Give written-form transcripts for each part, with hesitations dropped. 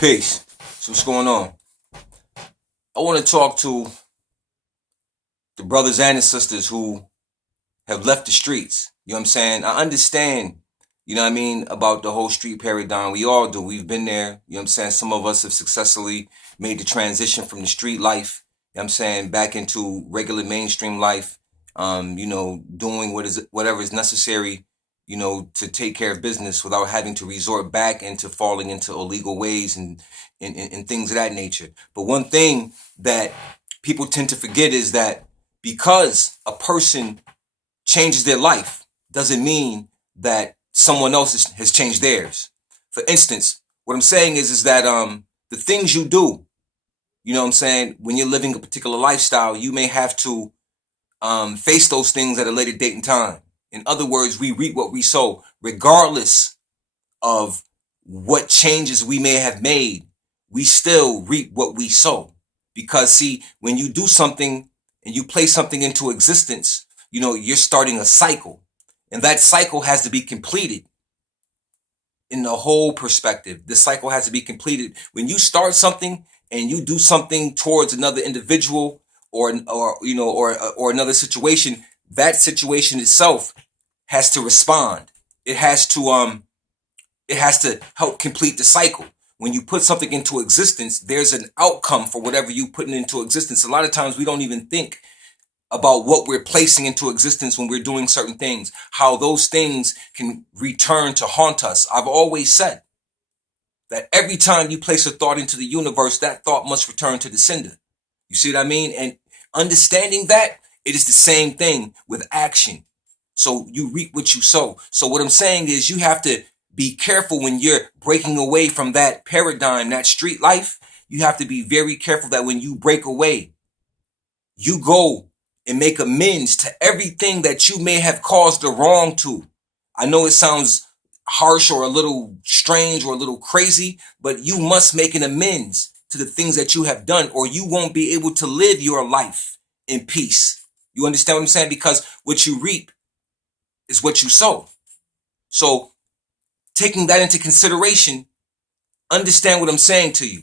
Peace. So what's going on? I want to talk to the brothers and the sisters who have left the streets. You know what I'm saying? I understand, about the whole street paradigm. We all do. We've been there. You know what I'm saying? Some of us have successfully made the transition from the street life, you know what I'm saying, back into regular mainstream life. Doing whatever is necessary, to take care of business without having to resort back into falling into illegal ways and things of that nature. But one thing that people tend to forget is that because a person changes their life doesn't mean that someone else has changed theirs. For instance, what I'm saying is that the things you do, you know what I'm saying, when you're living a particular lifestyle, you may have to face those things at a later date and time. In other words, we reap what we sow, regardless of what changes we may have made. We still reap what we sow. Because see, when you do something and you place something into existence, you're starting a cycle. And that cycle has to be completed in the whole perspective. The cycle has to be completed. When you start something and you do something towards another individual or another situation, that situation itself has to respond. It has to help complete the cycle. When you put something into existence, there's an outcome for whatever you put into existence. A lot of times we don't even think about what we're placing into existence when we're doing certain things, how those things can return to haunt us. I've always said that every time you place a thought into the universe, that thought must return to the sender. You see what I mean? And understanding that, it is the same thing with action. So you reap what you sow. So what I'm saying is you have to be careful when you're breaking away from that paradigm, that street life. You have to be very careful that when you break away, you go and make amends to everything that you may have caused a wrong to. I know it sounds harsh or a little strange or a little crazy, but you must make an amends to the things that you have done, or you won't be able to live your life in peace. You understand what I'm saying? Because what you reap is what you sow. So taking that into consideration, understand what I'm saying to you.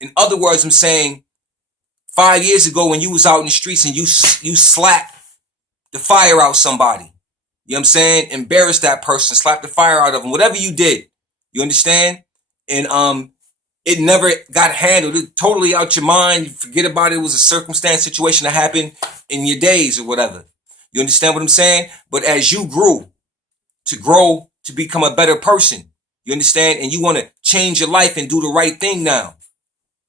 In other words, I'm saying 5 years ago when you was out in the streets and you slapped the fire out somebody, you know what I'm saying? Embarrassed that person, slapped the fire out of them, whatever you did, you understand? And it never got handled. It totally out your mind. You forget about it. It was a circumstance, situation that happened in your days or whatever. You understand what I'm saying? But as you grow to become a better person, you understand? And you want to change your life and do the right thing now.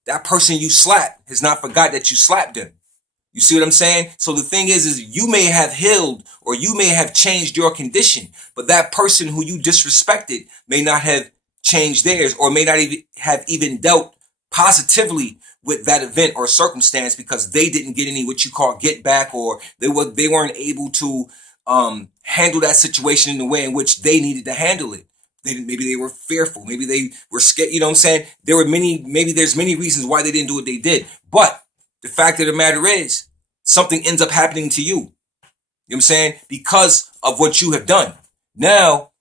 That person you slapped has not forgot that you slapped them. You see what I'm saying? So the thing is you may have healed or you may have changed your condition, but that person who you disrespected may not have changed theirs or may not even dealt positively with that event or circumstance because they didn't get any what you call get back, or they weren't able to handle that situation in the way in which they needed to handle it. Maybe they were fearful. Maybe they were scared. You know what I'm saying? Maybe there's many reasons why they didn't do what they did. But the fact of the matter is, something ends up happening to you. You know what I'm saying? Because of what you have done. Now,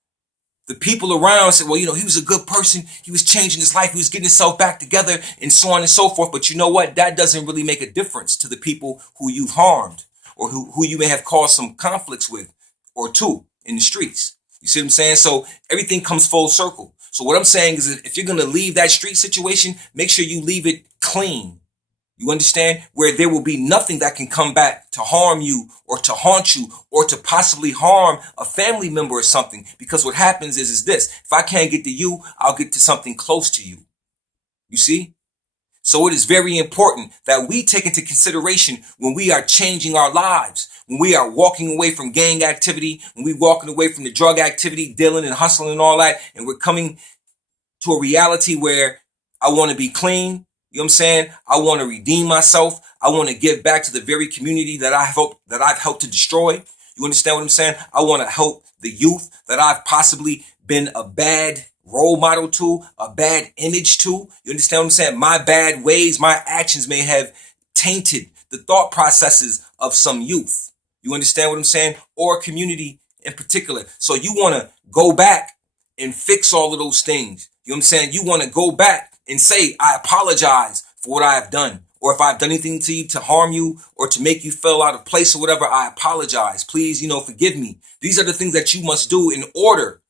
the people around said, well, he was a good person. He was changing his life. He was getting himself back together and so on and so forth. But you know what? That doesn't really make a difference to the people who you've harmed or who you may have caused some conflicts with or two in the streets. You see what I'm saying? So everything comes full circle. So what I'm saying is that if you're going to leave that street situation, make sure you leave it clean. You understand? Where there will be nothing that can come back to harm you or to haunt you or to possibly harm a family member or something. Because what happens is this. If I can't get to you, I'll get to something close to you. You see? So it is very important that we take into consideration when we are changing our lives, when we are walking away from gang activity, when we're walking away from the drug activity, dealing and hustling and all that, and we're coming to a reality where I want to be clean. You know what I'm saying? I want to redeem myself. I want to give back to the very community that I've helped to destroy. You understand what I'm saying? I want to help the youth that I've possibly been a bad role model to, a bad image to. You understand what I'm saying? My bad ways, my actions may have tainted the thought processes of some youth. You understand what I'm saying? Or community in particular. So you want to go back and fix all of those things. You know what I'm saying? You want to go back and say, I apologize for what I have done. Or if I've done anything to you to harm you or to make you feel out of place or whatever, I apologize. Please, forgive me. These are the things that you must do in order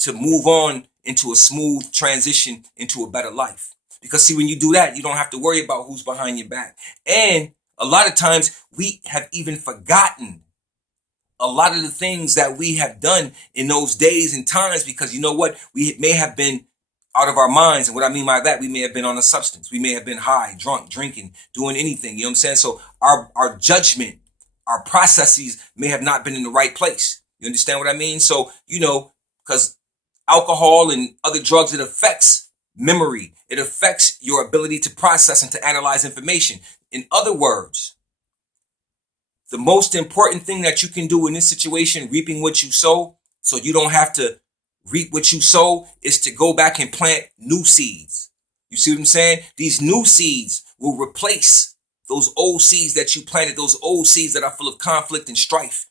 to move on into a smooth transition into a better life. Because see, when you do that, you don't have to worry about who's behind your back. And a lot of times we have even forgotten a lot of the things that we have done in those days and times, because you know what? We may have been out of our minds. And what I mean by that, we may have been on a substance. We may have been high, drunk, drinking, doing anything. You know what I'm saying? So our judgment, our processes may have not been in the right place. You understand what I mean? So, because alcohol and other drugs, it affects memory. It affects your ability to process and to analyze information. In other words, the most important thing that you can do in this situation, reaping what you sow, so you don't have to reap what you sow, is to go back and plant new seeds. You see what I'm saying? These new seeds will replace those old seeds that you planted, those old seeds that are full of conflict and strife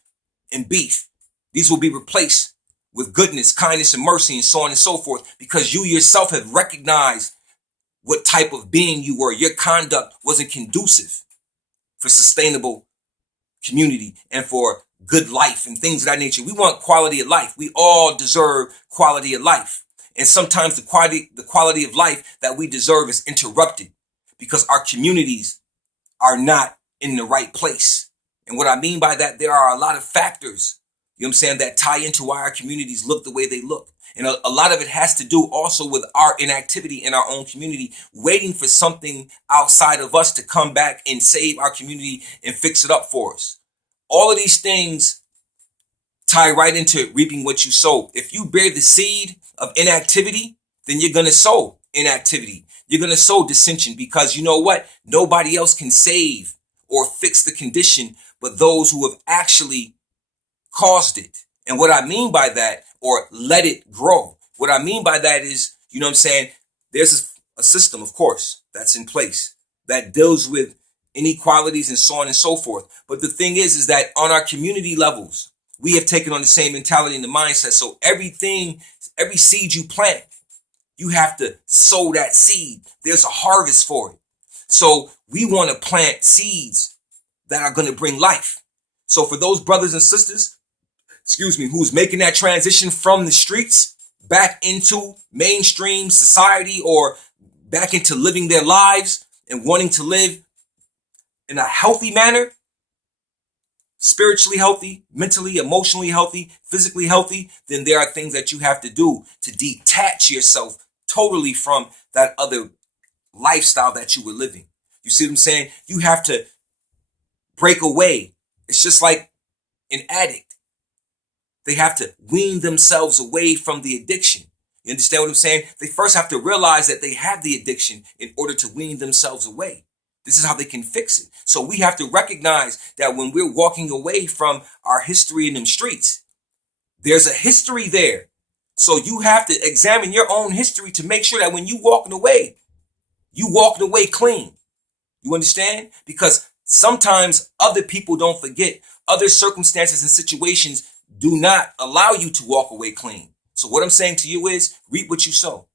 and beef. These will be replaced with goodness, kindness, and mercy, and so on and so forth, because you yourself have recognized what type of being you were. Your conduct wasn't conducive for sustainable community and for good life and things of that nature. We want quality of life. We all deserve quality of life. And sometimes the quality of life that we deserve is interrupted because our communities are not in the right place. And what I mean by that, there are a lot of factors, that tie into why our communities look the way they look. And a lot of it has to do also with our inactivity in our own community, waiting for something outside of us to come back and save our community and fix it up for us. All of these things tie right into reaping what you sow. If you bear the seed of inactivity, then you're going to sow inactivity. You're going to sow dissension, because you know what? Nobody else can save or fix the condition but those who have actually caused it. And what I mean by that, or let it grow, what I mean by that is, there's a system, of course, that's in place that deals with inequalities and so on and so forth. But the thing is that on our community levels, we have taken on the same mentality and the mindset. So every seed you plant, you have to sow that seed. There's a harvest for it. So we want to plant seeds that are going to bring life. So for those brothers and sisters, who's making that transition from the streets back into mainstream society or back into living their lives and wanting to live in a healthy manner, spiritually healthy, mentally, emotionally healthy, physically healthy, then there are things that you have to do to detach yourself totally from that other lifestyle that you were living. You see what I'm saying? You have to break away. It's just like an addict. They have to wean themselves away from the addiction. You understand what I'm saying? They first have to realize that they have the addiction in order to wean themselves away. This is how they can fix it. So we have to recognize that when we're walking away from our history in them streets, there's a history there. So you have to examine your own history to make sure that when you walking away clean. You understand? Because sometimes other people don't forget. Other circumstances and situations do not allow you to walk away clean. So what I'm saying to you is reap what you sow.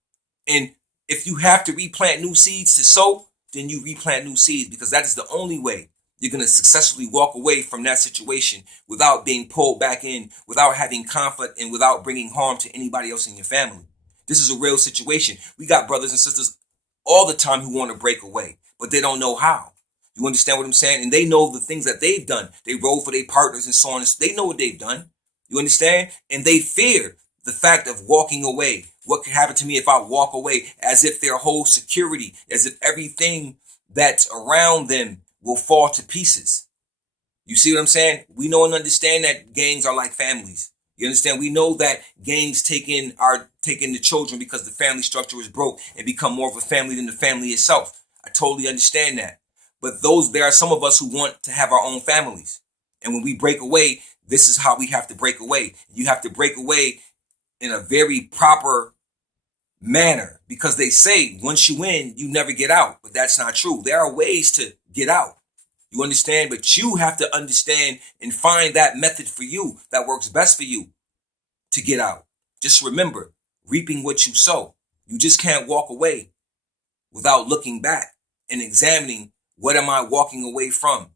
And if you have to replant new seeds to sow, then you replant new seeds, because that is the only way you're going to successfully walk away from that situation without being pulled back in, without having conflict, and without bringing harm to anybody else in your family. This is a real situation. We got brothers and sisters all the time who want to break away, but they don't know how. You understand what I'm saying? And they know the things that they've done. They roll for their partners and so on. They know what they've done. You understand? And they fear the fact of walking away. What could happen to me if I walk away? As if their whole security, as if everything that's around them will fall to pieces. You see what I'm saying? We know and understand that gangs are like families. You understand? We know that gangs take in the children because the family structure is broke and become more of a family than the family itself. I totally understand that. But there are some of us who want to have our own families. And when we break away, this is how we have to break away. You have to break away in a very proper manner, because they say once you in, you never get out. But that's not true. There are ways to get out. You understand? But you have to understand and find that method for you that works best for you to get out. Just remember, reaping what you sow. You just can't walk away without looking back and examining what am I walking away from,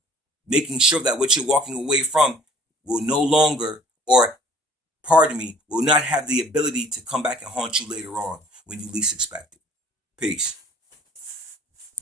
making sure that what you're walking away from will no longer, or pardon me, will not have the ability to come back and haunt you later on when you least expect it. Peace.